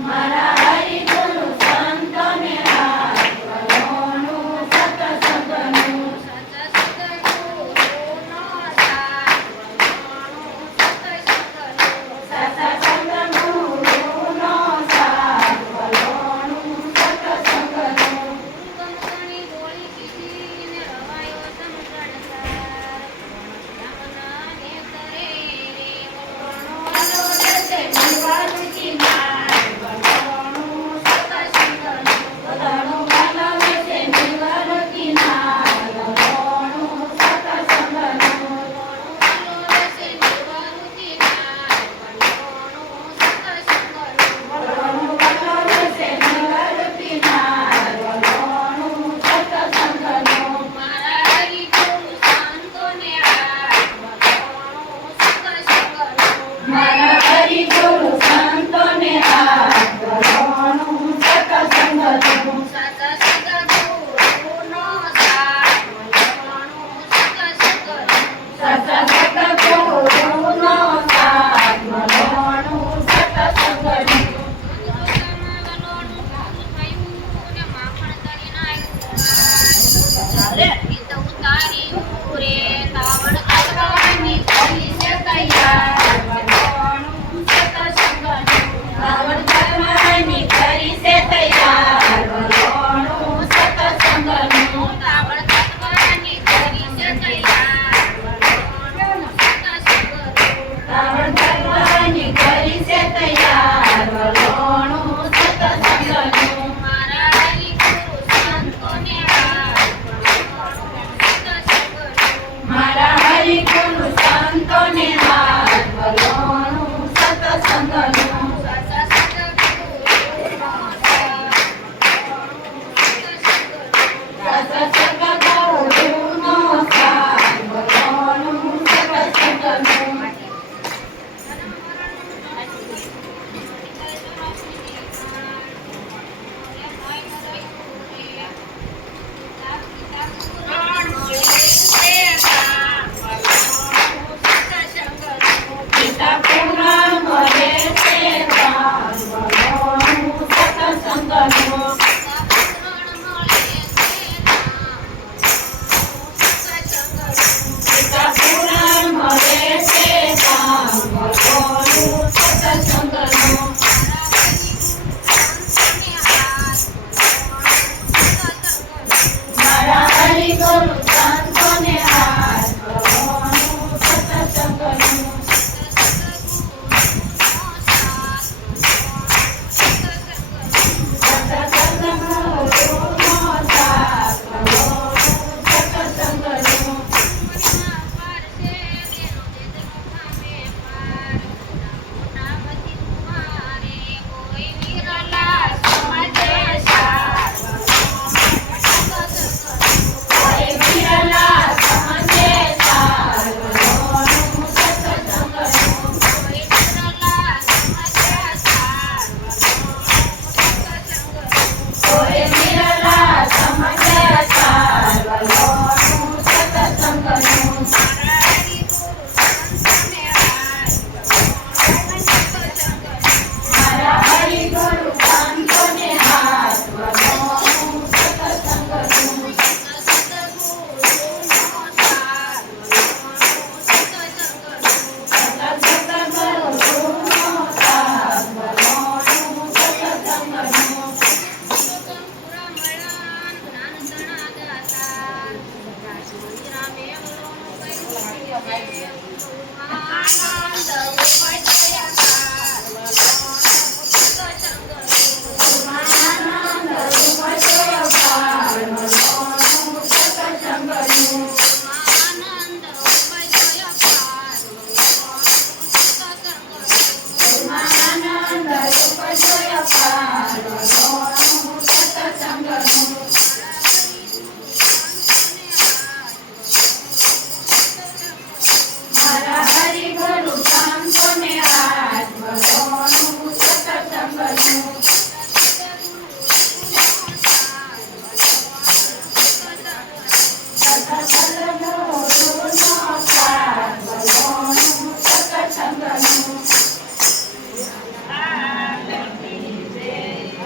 Mara.